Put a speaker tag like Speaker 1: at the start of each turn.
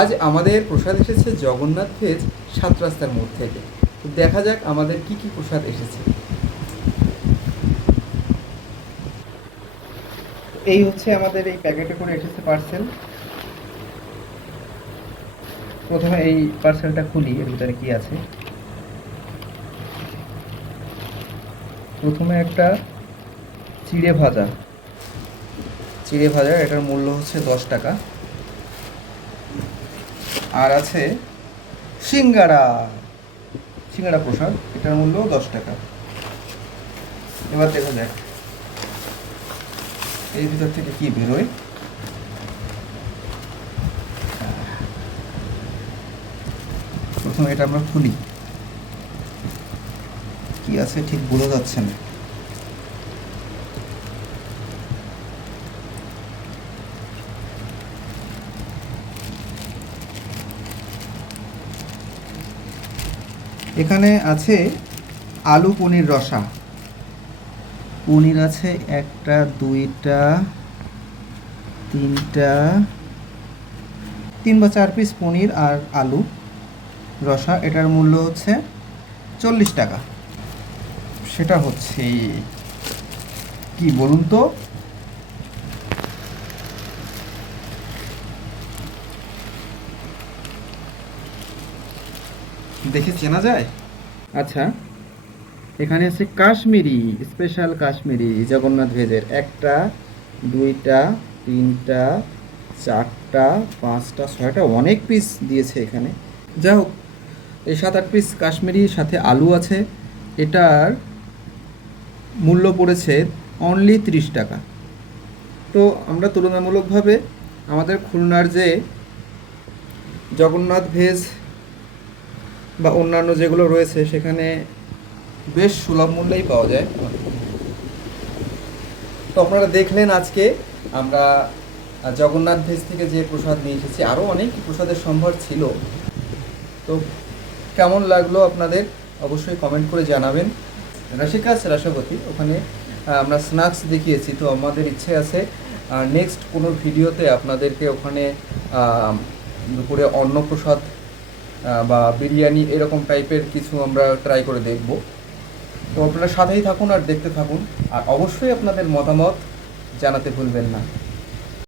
Speaker 1: আজ আমাদের প্রসাদ এসেছে জগন্নাথ ভেজ সাত রাস্তার মোড় থেকে। দেখা যাক আমাদের কি কি প্রসাদ এসেছে। এই হচ্ছে আমাদের এই প্যাকেটে করে এসেছে পার্সেল প্রথমে এই পার্সেলটা খুলি, এর ভিতরে কি আছে? প্রথমে একটা চিড়ে ভাজা। চিড়ে ভাজা এটার মূল্য হচ্ছে দশ টাকা। আর আছে সিঙ্গারা। সিঙ্গারা প্রসাদ, এটার মূল্য দশ টাকা। এবার দেখা যাক, এর ভিতর থেকে কি বেরোয়? প্রথমে এটা আমরা খুলি। কি আছে ঠিক বোঝা যাচ্ছে না। এখানে আছে আলু পনির রসা। পনির আছে একটা, দুইটা, তিনটা, তিন বা চার পিস পনির আর আলু রসা। এটার মূল্য হচ্ছে চল্লিশ টাকা। সেটা হচ্ছে কি বলুন তো? দেখে চেনা যায়? আচ্ছা। এখানে আছে কাশ্মীরি স্পেশাল কাশ্মীরি, জগন্নাথ ভেজের একটা, দুইটা, তিনটা, চারটা, পাঁচটা, ছয়টা অনেক পিস দিয়েছে এখানে। যাই হোক, এই সাত আট পিস কাশ্মীরি সাথে আলু আছে। এটার মূল্য পড়েছে অনলি তিরিশ টাকা। তো আমরা তুলনামূলকভাবে আমাদের খুলনার যে জগন্নাথ ভেজ বা অন্যান্য যেগুলো রয়েছে, সেখানে বেশ সুলভ মূল্যেই পাওয়া যায়। তো আপনারা দেখলেন আজকে আমরা জগন্নাথ ভেজ থেকে যে প্রসাদ নিয়ে এসেছি আরও অনেক প্রসাদের সম্ভার ছিল। তো কেমন লাগল আপনাদের? অবশ্যই কমেন্ট করে জানাবেন। রসিকাস রাসগতি ওখানে আমরা স্ন্যাক্স দেখিয়েছি, তো আমাদের ইচ্ছে আছে নেক্সট কোনো ভিডিওতে আপনাদেরকে ওখানে দুপুরে অন্নপ্রসাদ বা বিরিয়ানি এরকম টাইপের কিছু আমরা ট্রাই করে দেখব। তো আপনারা সাথেই থাকুন আর দেখতে থাকুন। আর অবশ্যই আপনাদের মতামত জানাতে ভুলবেন না।